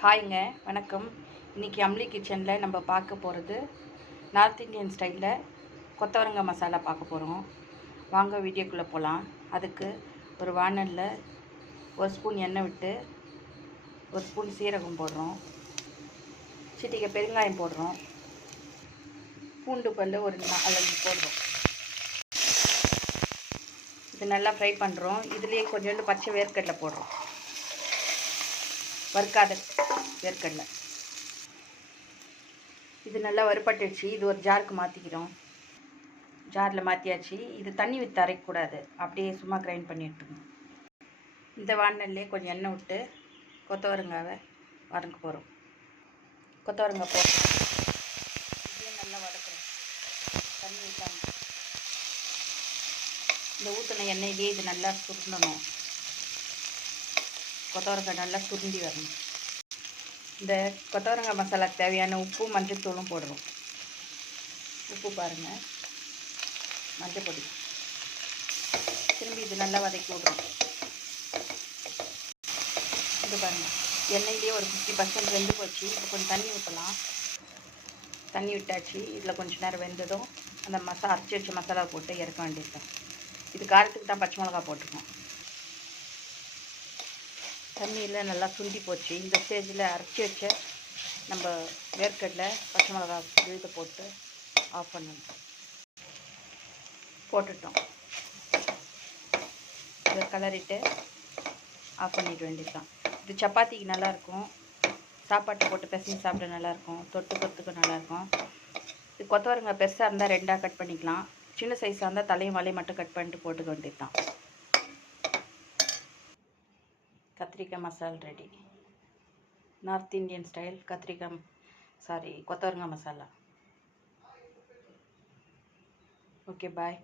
ஹாய்ங்க, வணக்கம். இன்றைக்கி அம்லி கிச்சனில் நம்ம பார்க்க போகிறது நார்த் இந்தியன் ஸ்டைலில் கொத்தவரங்காய் மசாலா பார்க்க போகிறோம். வாங்க வீடியோக்குள்ளே போகலாம். அதுக்கு ஒரு வாணலில் ஒரு ஸ்பூன் எண்ணெய் விட்டு ஒரு ஸ்பூன் சீரகம் போடுறோம், சிட்டிகை பெருங்காயம் போடுறோம், பூண்டு பல் ஒரு 4 போடுறோம். இது நல்லா ஃப்ரை பண்ணுறோம். இதுலேயே கொஞ்சோண்டு பச்சை வேர்க்கடலை போடுறோம், வறுக்காத வேர்க்கடலை. இது நல்லா வறுபட்டுடுச்சு. இது ஒரு ஜாருக்கு மாற்றிக்கிறோம். ஜாரில் மாற்றியாச்சு. இது தண்ணி விட்டு அரைக்கக்கூடாது, அப்படியே சும்மா கிரைண்ட் பண்ணி எடுத்துக்கணும். இந்த வாணல்லே கொஞ்சம் எண்ணெய் விட்டு கொத்தவரங்காவை வதக்க போகிறோம். கொத்தவரங்காய் போடுறோம். இதையும் நல்லா வதக்குறோம், தண்ணி ஊற்றாம. இந்த ஊற்றின எண்ணெயிலே இது நல்லா சுருண்டணும். கொத்தவரங்காய் நல்லா சுருண்டி வரணும். இந்த கொத்தவரங்காய் மசாலாக்கு தேவையான உப்பு மஞ்சள் தூளும் போடுறோம். உப்பு பாருங்கள், மஞ்சள் பொடி. திரும்பி இது நல்லா வதக்கி விடுறோம். இது பாருங்கள், எண்ணெயிலே ஒரு 50% வெந்து போச்சு. இப்போ கொஞ்சம் தண்ணி ஊற்றலாம். தண்ணி விட்டாச்சு. இதில் கொஞ்சம் நேரம் வெந்ததும் அந்த அரைச்சி வச்ச மசாலா போட்டு இறக்க வேண்டியதுதான். இது காரத்துக்கு தான் பச்சை மிளகா போட்டிருக்கோம். தண்ணியில் நல்லா சுண்டி போச்சு. இந்த ஸ்டேஜில் அரைச்சி வச்ச நம்ம வேர்க்கடலை பச்சை மிளகா விழுத போட்டு ஆஃப் பண்ணணும். போட்டுட்டோம். இதை கலரிட்டு ஆஃப் பண்ணிட வேண்டியதுதான். இது சப்பாத்திக்கு நல்லாயிருக்கும், சாப்பாட்டை போட்டு பிசைஞ்சு சாப்பிட நல்லாயிருக்கும், தொட்டுக்கிறதுக்கு நல்லாயிருக்கும். இது கொத்தவரங்காய் பெருசாக இருந்தால் 2ஆக கட் பண்ணிக்கலாம். சின்ன சைஸாக இருந்தால் தலையும் வாலையும் மட்டும் கட் பண்ணிட்டு போட்டுக்க வேண்டியது தான். கத்திரிக்காய் masala ready. North Indian style கொத்தவரங்காய் மசாலா. ஓகே, பாய்.